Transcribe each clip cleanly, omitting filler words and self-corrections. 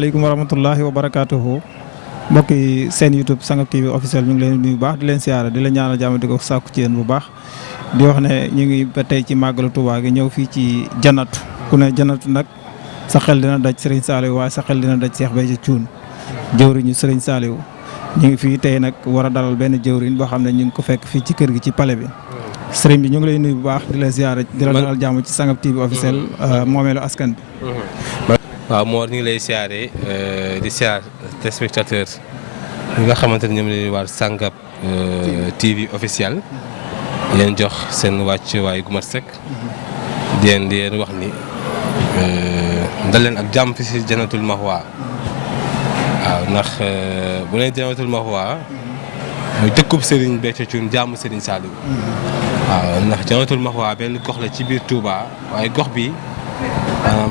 asalaamaaleykum wa rahmatullahi wa barakaatuhu mbokki seen YouTube Sangap TV officiel ñu ngi leen di nuyu bu baax di leen siyaara di leen ñaanal jàmm di ko sàkku ci yéen bu baax di wax ne ñu ngi ba tey ci màggalu Tuubaa gi ñëw fii ci Jannatu ku ne Jannatu nag sa xel dina daj Serigne Saliou waaye sa xel dina daj Cheikh Béthio Thioune jëwriñu Serigne Saliou ñu ngi fii tey nag war a dalal benn jëwriñ boo xam ne ñu ngi ko fekk fii ci kër gi ci palais bi Serigne bi ñu ngi lay nuyu bu baax di la siyaara di la dalal jàmm ci Sangap TV officiel moomeelu askan bi. waaw Mor ñu ngi lay siyaare di siyaar téléspectateur yi nga xamante ne ñoom la ñuy waar Sangap TV officiel yéen jox seen wàccuwaay gu mat sëkk di leen wax ni dal leen ak jàmm fi si Jannatul Mahwa waaw ndax bu nee Jannatul Mahwa mooy dëkkub Serigne Béthio Thioune jàmm Serigne Saliou waaw ndax Jannatul Mahwa benn gox la ci biir Touba waaye gox bi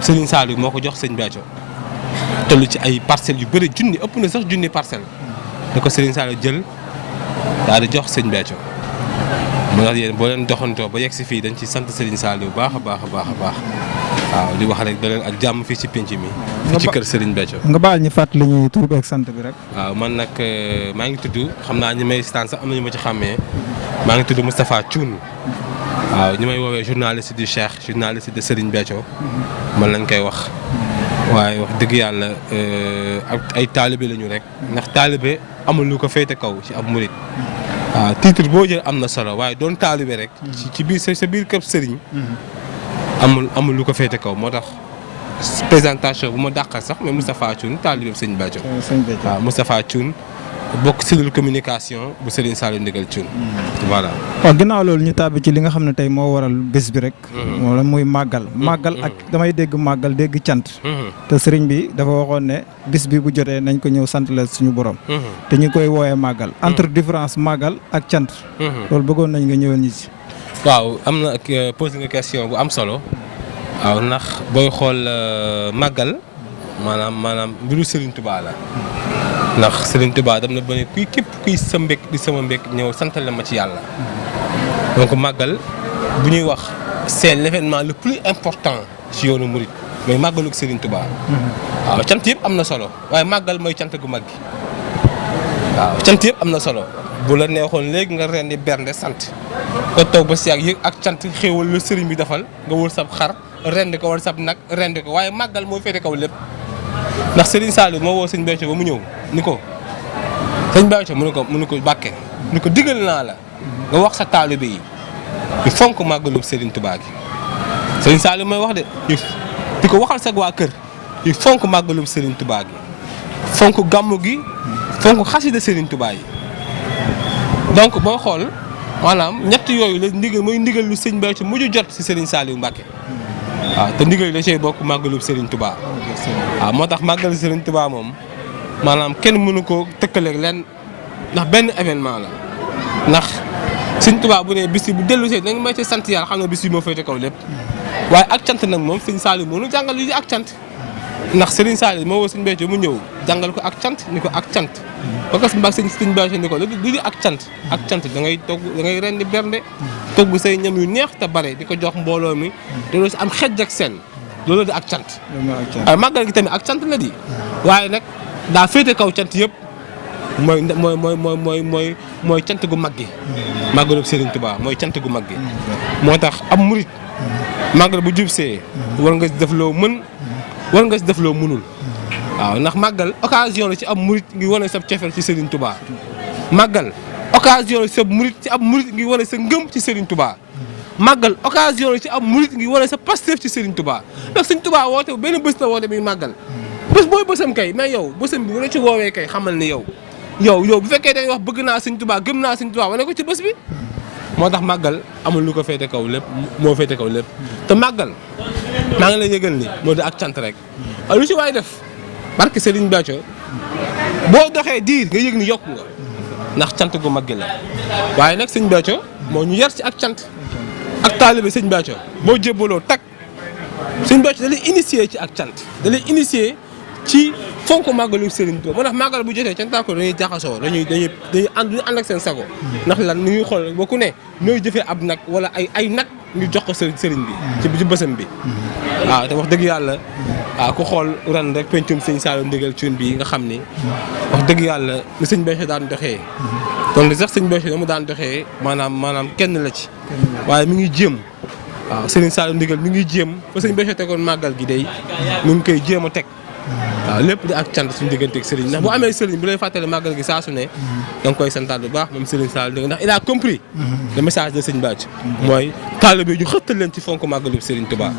Serigne Saliou moo ko jox sëñ Béthio toll ci ay parcelles yu bëri junni ëpp na sax junni parcelle da ko Serigne Saliou jël daal di jox sëñ Béthio moo tax yéen boo leen doxantoo ba yegg si fii dañ ci sant Serigne Saliou baax a baax a baax a baax waaw di wax rek da leen ak jàmm fii ci pénc mi fii ci kër Serigne Béthio. nga baal ñu fàttali ñuy tur beeg sant bi rek. waaw man nag maa ngi tudd xam naa ñi may staan sax am na ñu ma ci xàmmee maa ngi tudd Moustapha Thioune waaw ñu may woowee journaliste du Cheikh journaliste de Serigne Béthio man lañ koy wax waaye wax dëgg yàlla ak ay taalibe lañu rek ndax taalibe amul lu ko féete kaw ci ab murit waaw titre boo jël am na solo waaye doon taalibe rek ci biir sa biir kër Serigne amul lu ko féete kaw moo tax présentation bu ma dàqal sax mais Moustapha Thioune taalibe Serigne Béthio waaw Moustapha Thioune bokk cellule communication bu Serigne Saliou Ndigal Thioune voilà. waaw ginnaaw loolu ñu tàbbi ci li nga xam ne tey moo waral bés bi rek. wala muy màggal. màggal ak damay dégg màggal dégg cant. te Serigne bi dafa waxoon ne bis bi bu jotee nañ ko ñëw sant la suñu borom. te ñu koy woowee màggal. entre différence màggal ak cant. loolu bëggoon nañ nga ñëwal ñi ci. waaw am na ak posé nga question bu am solo. waaw ndax booy xool màggal maanaam mbiru Serigne Touba la. ndax Serigne Touba dem na ba ne képp kuy sa mbég di sama mbég ñëw santal la ma ci yàlla donc màggal bu ñuy wax c'est l'événement le plus important ci yoonu murit mooy màggalu Serigne Touba. waaw cant yëpp am na solo waaye màggal mooy cant gu mag gi waaw cant yëpp am na solo bu la neexoon léegi nga rendi bernde sant nga toog ba si yëg ak cant xéewal lu Serigne bi defal nga wër sab xar rendi ko wala sab nag rendi ko waaye màggal moo féete kaw lépp. ndax Serigne Saliou moo woo sëñ Béthio ba mu ñëw ni ko sëñ Béthio mu ne ko Bàkke ni ko digal naa la nga wax sa taalibe yi ñu fonk màggalub Serigne Touba gi Serigne Saliou mooy wax de di ko waxal sa waa kër ñu fonk màggalub Serigne Touba gi fonk gàmmu gi fonk xasida Serigne Touba yi donc booy xool maanaam ñett yooyu la ndigal mooy ndigal lu sëñ Béthio mujj jot si Serigne Saliou Mbàkke waaw te ndigal da cee bokk màggalub Serigne Touba waaw moo tax màggal Serigne Touba moom maanaam kenn mënu koo tëkkaleeg leen ndax benn événement la ndax Serigne Touba bu ne bis bu dellu see da nga may ci sant yàlla xam ne bis bi moo féete kaw lépp waaye ak cant nag moom Serigne Saliou moo nu jàngal lu di ak cant ndax Serigne Saliou moo woo Serigne Béthio mu ñëw jàngal ko ak cant ni ko ak cant ba kas mbag Serigne Béthio ni ko lu di ak cant da ngay togg da ngay rendi bernde togg say ñam yu neex te bare di ko jox mbooloo mi te doo si am xejj ak seen loolu di ak cant waaye màggal gi tamit ak cant la di waaye nag daa féete kaw cant yëpp mooy cant gu mag gi màggalu Serigne Touba mooy cant gu mag gi moo tax am murit màggal bu jub see war nga si def loo mën war nga si def loo mënul waaw ndax màggal occasion la ci am murit ngi wane sa cofeel ci Serigne Touba màggal occasion la ci ab murit ci ab murit ngi wane sa ngëm ci Serigne Touba màggal occasion la ci am murit ngi wane sa Pastef ci Serigne Touba ndax Serigne Touba woote benn bés la woote bi màggal bés booy bësam kay mais yow bësam bi bu la ci woowee kay xamal ni yow bu fekkee day wax bëgg naa Serigne Touba gëm naa Serigne Touba wane ko ci bés bi moo tax màggal amul lu ko féete kaw lépp moo féete kaw lépp te màggal maa ngi lay yëgal ni moo di ak cant rek lu ci waay def barke Serigne Béthio boo doxee diir nga yëg ni yokk nga ndax cant gu mag gi la waaye nag Serigne Béthio moo ñu yar ci ak cant ak taalibe Serigne Béthio boo jébbaloo tag Serigne Béthio da lay initier ci ak cant da lay initier ci fonk màggalu Serigne Touba moo tax màggal bu jotee cantaako dañuy jaxasoo dañuy ànd ak seen sago ndax lan ni ñuy xool ba ku ne nooy jëfee ab nag wala ay nag ngir jox ko sëriñ bi ci bësam bi waaw te wax dëgg yàlla waaw ku xool ren rek pencum sëñ Saliou Ndigal Thioune bi nga xam ni wax dëgg yàlla li sëñ Béthio daan doxee donc li sax sëñ Béthio mu daan doxee maanaam kenn la ci waaye mi ngi jéem waaw sëriñ Saliou Ndigal mi ngi jéem fa sëñ Béthio tegoon màggal gi day mi ngi koy jéem a teg waaw lépp di ak cant suñu digganteeg sëriñ ndax bu amee sëriñ bu lay fàttali màggal gi saa su ne da nga koy santaat bu baax moom sëriñ Saliou Ndigal ndax il a compris le message de sëñ Béthio mooy taalibe ju xëttal leen ci fonk màggalu sëriñ Touba.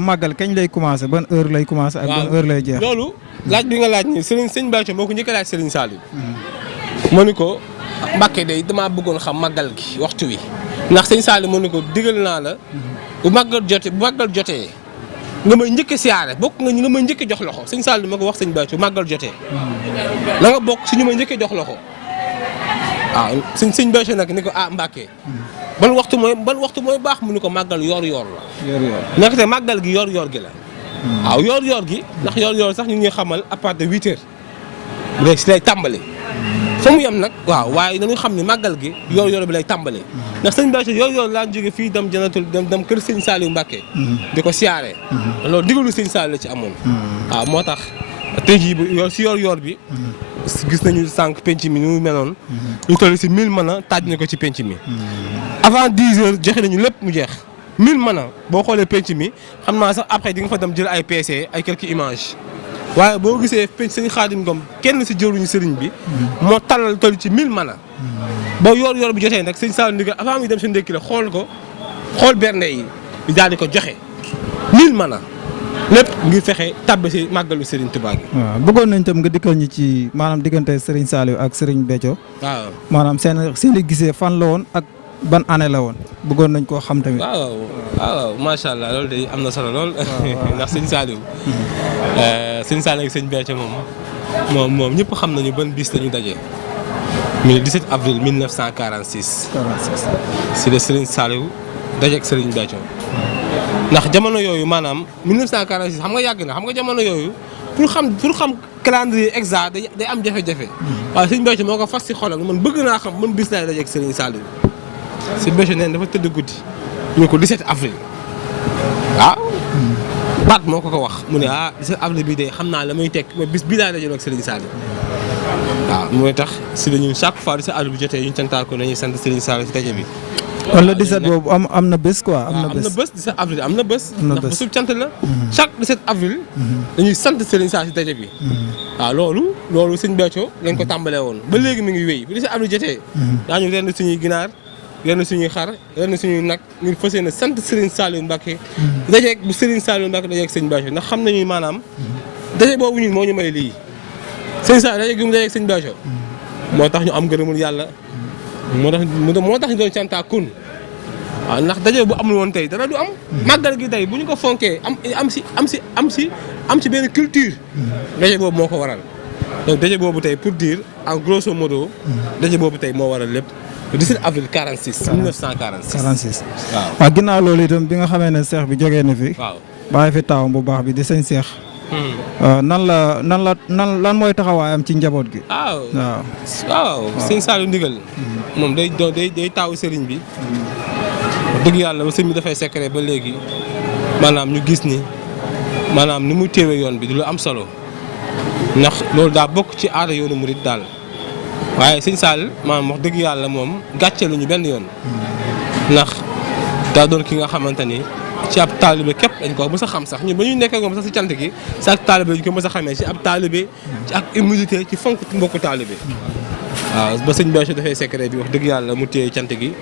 màggal kañ lay commencé ban heure lay commencé ak ban heure lay jeex. loolu laaj bi nga laaj ni sëñ Béthio moo ko njëkk a laaj sëriñ Saliou mu ni ko Mbàkke day damaa bëggoon xam màggal gi waxtu wi ndax sëñ Saliou mu ni ko digal naa la bu màggal jotee nga may njëkk a siyaare bokk nga ñu nga may njëkk a jox loxo sëñ Saliou ma ko wax sëñ Béthio màggal jotee la nga bokk si ñu may njëkk a jox loxo waaw sëñ Béthio nag ni ko Mbàkke ban waxtu mooy baax mu ni ko màggal yor-yor la. yor-yor naka te màggal gi yor-yor gi la. waaw yor-yor gi ndax yor-yor sax ñu ngi xamal à partir de 8h bu dee si lay tàmbali. fa mu yem nag waaw waaye dañuy xam ne màggal gi yor-yor bi lay tàmbali. ndax sëñ Béthio yor-yor laa jóge fii dem janatul dem kër sëñ Saliou Mbàkke di ko siyaare. loolu digalu sëñ Saliou la ci amoon. waaw moo tax tey jii si yor-yor bi. gis nañu sànq penc mi ni mu meloon. ñu toll si 1000 mën a taaj na ko ci penc mi. avant 10h joxe nañu lépp mu jeex 1000 mën a boo xoolee penc mi xam naa sax après di nga fa dem jël ay PC ay quelques images waaye boo gisee penc sëñ Xaadim Ngom kenn si jëruñu sëriñ bi. moo talal toll ci 1000 mën a. boo yor bi jotee nag sëñ Saliou Ndigal avant muy dem si ndékki la xool bernde yi daal di ko joxe 1000 mën a. lépp ngir fexe tàbbi si màggalu Serigne Touba gi. waaw bëggoon nañ tam nga dikkal ñi ci maanaam diggante Serigne Saliou ak Serigne Béthio. waaw maanaam seen i gisee fan la woon ak ban année la woon bëggoon nañ koo xam tamit. waaw macha allah loolu de am na solo lool. ndax sëñ Saliou. sëñ Saliou ak sëñ Béthio moom ñëpp xam nañu ban bis lañu daje. le 17 avril 1946. 46 si la Serigne Saliou daje ak Serigne Béthio. ndax jamono yooyu maanaam 1946 xam nga yàgg na xam nga jamono yooyu pour xam calendrier exact day am jafe-jafe. waaye sëñ Béthio moo ko fas ci xolam man bëgg naa xam man bis laay dajeeg Serigne Saliou. sëñ Béthio neen dafa tëdd guddi ñu ko 17 avril. waaw. baat moo ko wax mu ne 17 avril bii de xam naa la muy tekk mooy bis bii laay dajeeg ak Serigne Saliou. waaw mooy tax si la ñun chaque fois 17 avril bi jotee ñu santaat ko nañuy sant Serigne Saliou ci daje bi. kon le 17 boobu am na bés quoi. am na bés 17 avril am na bés. ndax bésub cant la. chaque 17 avril. dañuy sant Serigne Saliou si daje bi. waaw loolu sëñ Béthio lañ ko tàmbalee woon ba léegi mi ngi wéy bu 17 avril jotee. daañu rend suñuy ginaar rend suñuy xar rend suñuy nag ngir fas yéene sant Serigne Saliou Mbacke. dajeeg bu Serigne Saliou Mbacke dajeeg sëñ Béthio ndax xam nañu maanaam. daje boobu ñun moo ñu may lii. sëñ Saliou dajeeg gi mu dajeeg sëñ Béthio. moo tax ñu am gërëmul yàlla. moo tax ñu doon cantaakun waaw ndax daje bu amul woon tey dara du am. màggal gi tey bu ñu ko fonkee am si benn culture. daje boobu moo ko waral donc daje boobu tey pour dire en grosso modo. daje boobu tey moo waral lépp le 17 avril 46. 1946 46. waaw ginnaaw loolu itam bi nga xamee ne seex bi jógee na fi. waaw bàyyi fi taawam bu baax bi di sëñ seex. lan mooy taxawaayam ci njaboot gi. waaw sëñ Saliou Ndigal. moom day taawu sëriñ bi. wax dëgg yàlla ba sëñ bi dafay secret ba léegi maanaam ñu gis ni maanaam ni muy téewee yoon bi di lu am solo ndax loolu daa bokk ci aada yoonu murit daal waaye sëñ Saliou maanaam wax dëgg yàlla moom gàccee lu ñu benn yoon. ndax daa doon ki nga xamante ni. ci ab taalibe képp dañ ko mës a xam sax ñun ba ñuy nekkee moom sax si cant gi si ak taalibe dañ ko mës a xamee ci ab taalibe ci ak humilité ci fonk mbokku taalibe waaw ba sëñ Béthio dafay secret bi wax dëgg yàlla mu téye cant gi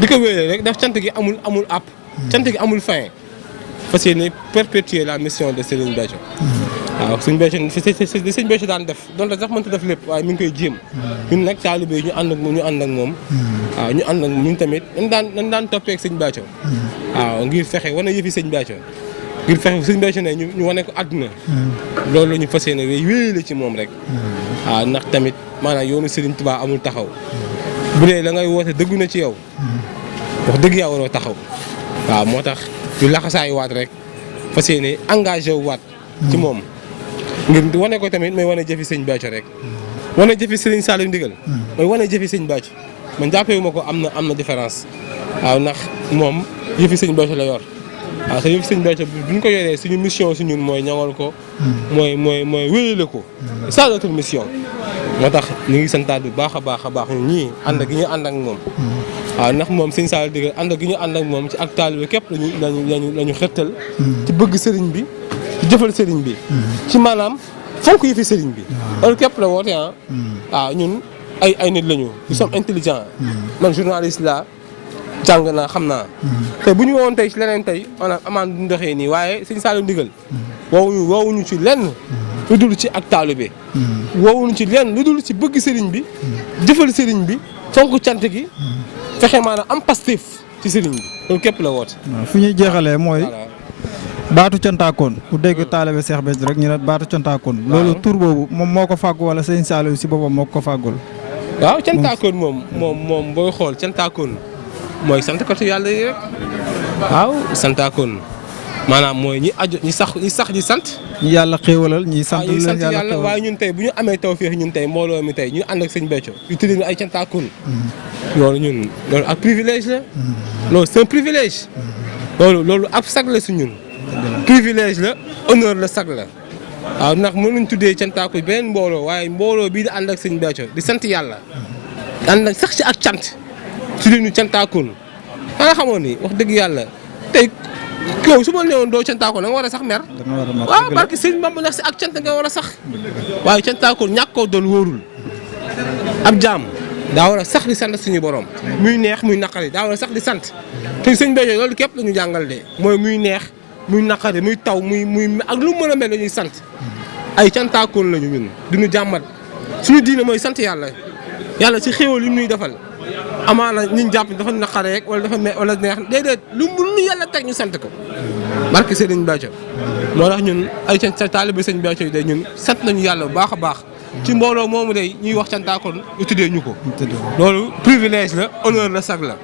di ko wéyee rek daf cant gi amul app cant gi amul fin fas yéene perpétuer la mission de Serigne Béthio waaw sëñ Béthio li sëñ Béthio daan def donte sax mënta def lépp waaye mi ngi koy jéem ñun nag taalibe yi ñu ànd ak moom waaw ñu ànd ak ñun tamit dañ daan toppee ak sëñ Béthio waaw ngir fexe wane yëfi sëñ Béthio ngir fexe sëñ Béthio ne ñu wane ko àdduna loolu la ñu fas yéene wéy la ci moom rek waaw ndax tamit maanaam yoonu Serigne Touba amul taxaw bu dee da ngay woote dëggu na ci yow wax dëgg yaa waroo taxaw waaw moo tax ñu laxasaay waat rek fas yéene engagé wu waat ci moom ngir wane ko tamit may wane jëfi sëñ Béthio rek wane jëfi Serigne Saliou ndigal. mooy wane jëfi Sëñ Béthio. man jàppee wu ma ko am na différence. waaw ndax moom yëfi Sëñ Béthio la yor. waaw te yëfi Sëñ Béthio bu ñu ko yoree suñu mission si ñun mooy ñaŋal ko. mooy wéyale ko. c'est ça notre mission. moo tax ñu ngi santaat bu baax a baax ñun ñii ànd gi ñu ànd ak moom. waaw ndax moom Sëñ Saliou ndigal ànd gi ñu ànd ak moom ci ak taalibe képp lañu xërtal. ci bëgg sëriñ bi ci jëfal sëriñ bi. ci maanaam fonk yëfi sëriñ bi. loolu képp la woote ah. waaw ñun ay nit lañu. nous sommes intelligents. man journaliste la jàng naa xam naa. te bu ñu woon tey ci leneen tey maanaam amaan du ndoxee nii waaye Sëñ Saliou ndigal. woowuñu ci lenn. lu dul ci ak taalibe. woowuñu ci lenn lu dul ci bëgg sëriñ bi. jëfal sëriñ bi fonk cant gi. fexe maanaam am pastif ci sëriñ bi loolu képp la woote. waaw fi ñuy jeexalee mooy. baatu cantaakoon ku dégg taalibe Cheikh Béthio rek ñu ne baatu cantaakoon. loolu tur boobu moom moo ko fàggu wala Sëñ Saliou si boppam moo ko fàggul. waaw cantaakoon moom booy xool cantaakoon mooy santkatu yàlla yi rek. waaw santaakoon maanaam mooy ñi sax di sant. ñi yàlla xéewalal ñi sant ñi sant leen yàlla waaye ñun tey bu ñu amee tawfeex ñun tey mbooloo mi tey ñu ànd ak Sëñ Béthio yu tudd ay cantaakoon. loolu ak privilège la. loolu c'est un privilège. loolu ab sag la su ñun. privilège la honneur la sag la. waaw ndax mënuñ tuddee cantaakoon beneen mbooloo waaye mbooloo bii di ànd ak Sëñ Béthio di sant yàlla. ànd ak sax ci ak cant. su dee ñu cantaakoon xanaa xamoon ni wax dëgg yàlla tey yow su ma newoon doo cantaakoon da nga war a sax mer. waaw barke Sëñ Bamba ndax si ak cant nga war a sax. waaye cantaakoon ñàkk koo doon wóorul. ab jaam daa war a sax di sant suñu borom. muy neex muy naqari daa war a sax di sant. te Sëñ Béthio loolu képp la ñu jàngal de mooy muy neex muy naqari muy taw muy ak lu mu mën a mel dañuy sant. ay cantaakoon lañu ñun duñu jàmmat suñu diine mooy sant yàlla ci xéewal yi ñuy defal. amaana ñu jàpp dafa naqare rek wala dafa wala neex déedéet lu yàlla teg ñu sant ko barke Sëriñ Béthio moo tax ñun ay taalibe Sëñ Béthio de ñun sant nañu yàlla bu baax a baax ci mbooloo moomu de ñuy wax cantaakoon ñu tuddee ñu ko. loolu privilège la honneur la sag la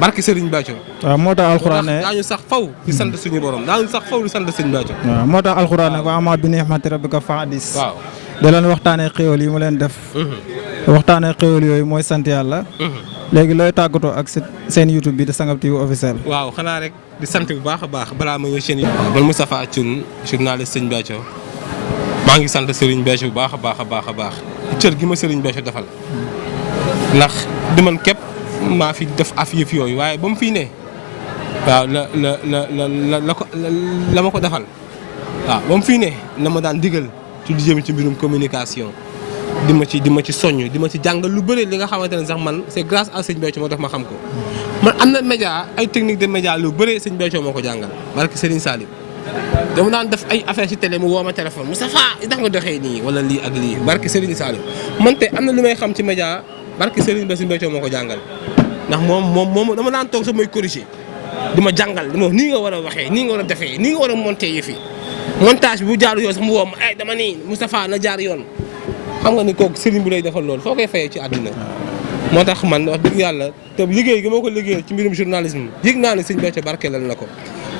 barke Sëriñ Béthio. waaw moo tax alxuraan ne daañu sax faw di sant suñu borom daañu sax faw di sant Sëñ Béthio. waaw moo tax alxuraan ne wa ammaa bi ni'mati rabbika fahaddis. waaw da leen waxtaanee xéwal yi mu leen def. waxtaanee xéwal yooyu mooy sant yàlla. léegi looy tàggatoo ak seen YouTube bi di Sangam TV officiel. waaw xanaa rek di sant bu baax a baax balaa ma ñëw seen YouTube. man Moustapha Thioune journaliste Sëñ Béthio maa ngi sant Serigne Béthio bu baax a baax cër gi ma Serigne Béthio defal ndax di man képp maa fi def yëf yooyu waaye ba mu fii ne waaw la ma ko defal waaw ba mu fii ne la ma daan digal ci lu jëm ci mbirum communication. di ma ci soññ di ma ci jàngal lu bëri li nga xamante ne sax man c'est grâce à Sëñ Béthio moo tax ma xam ko man am na média ay technique de média lu bëri Sëñ Béthio moo ko jàngal barke Serigne Saliou dama daan def ay affaire ci télé mu woo ma téléphone Moustapha ndax nga doxee nii wala lii ak lii barke Serigne Saliou man te am na lu may xam ci média barke Serigne Béthio moo ko jàngal ndax moom dama daan toog sax mooy corriger di ma jàngal di ma nii nga war a waxee nii nga war a defee nii nga war a monter yëf yi montage bi bu jaaru yoon sax mu woo ma dama nii Moustapha na jaar yoon xam nga ni kooku sëriñ bu lay defal loolu foo koy fayee ci àdduna moo tax man wax dëgg yàlla te liggéey gi moo ko liggéey ci mbirum journalisme yëg naa ne Sëñ Béthio barkeelal na ko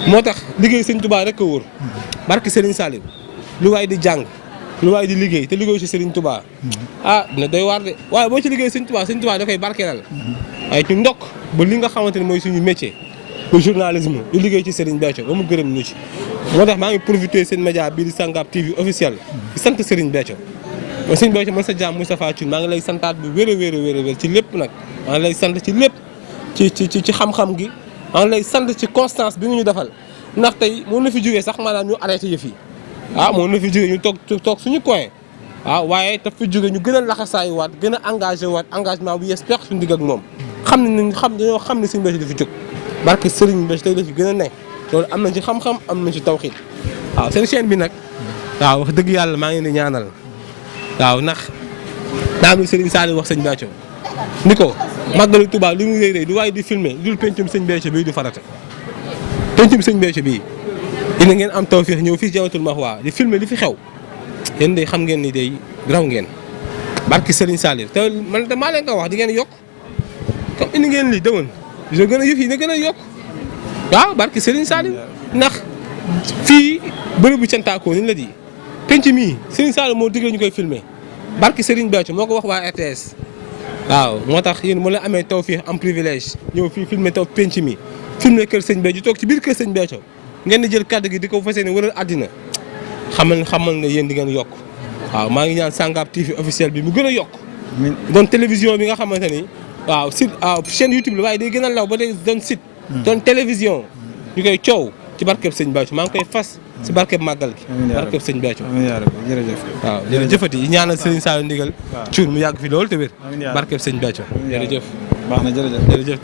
moo tax liggéey Sëñ Touba rek a wóor barke Serigne Saliou lu waay di jàng lu waay di liggéey te liggéey ci Serigne Touba dina doy waar de waaye boo ci liggéey Sëñ Touba da koy barkeelal waaye ñu ndokk ba li nga xamante ne mooy suñu métier bu journalisme ñu liggéey ci Serigne Béthio ba mu gërëm ñu ci moo tax maa ngi profité seen média bii di Sangam TV officiel di sant Serigne Béthio mooy Sëñ Béthio man sa jaam Moustapha Thioune maa ngi lay santaat bu wér a ci lépp nag maa ngi lay sant ci lépp ci xam-xam gi maa ngi lay sant ci constance bi nga ñu defal ndax tey mën na fi jógee sax maanaam ñu arrêté yëf yi mën na fi jógee ñu toog suñu coin waaye daf fi jógee ñu gën a laxasaayu waat gën a engagé waat engagement bu yees pex suñu digg ak moom dañoo xam ne Sëñ Béthio dafa jóg barke Serigne Béthio tey dafa gën a ne loolu am nañ ci xam-xam am nañ ci tawxiid seen chaîne bi nag wax dëgg yàlla maa ngi leen di ñaanal ndax daa am Serigne Saliou wax Sëñ Béthio ni ko màggalu Tuubaa li mu rëy du waaye di filmer dul pencum Sëñ Béthio bii du farata pencum Sëñ Béthio bii dina ngeen am tawfeex ñëw fii Jannatul Mahwa di filmer li fi xew yéen day xam ngeen ni day raw ngeen barki Serigne Saliou te man de maa leen ko wax di ngeen yokk comme indi ngeen lii demoon dina gën a yëf yi na gën a yokk barki Serigne Saliou ndax fii bërëbu cantaakoo ni la di penc mii Serigne Saliou moo digle ñu koy filmer barki Serigne Béthio moo ko wax waa RTS waaw moo tax yéen mu la amee taw fii am privilège ñëw fii filmer taw penc mi filmer kër sëñ Béthio toog ci biir kër sëñ Béthio ngeen di jël kàddu gi di ko fas yéene wëral àddina xamal ne yéen di ngeen yokk waaw maa ngi ñaan Sangap TV officiel bi mu gën a yokk doon télévision bi nga xamante ni waaw site chaîne YouTube la waaye day gën a law ba day doon site doon télévision ñu koy coow ci barkeb sëñ Béthio maa ngi koy fas si barkeb màggal gi barkeb sëñ Béthio jërëjëf waaw jërëjëfati yi ñaanal Serigne Saliou Ndigal cuun mu yàgg fi loolu te wér barkeb sëñ Béthio jërëjëf baax na jërëjëf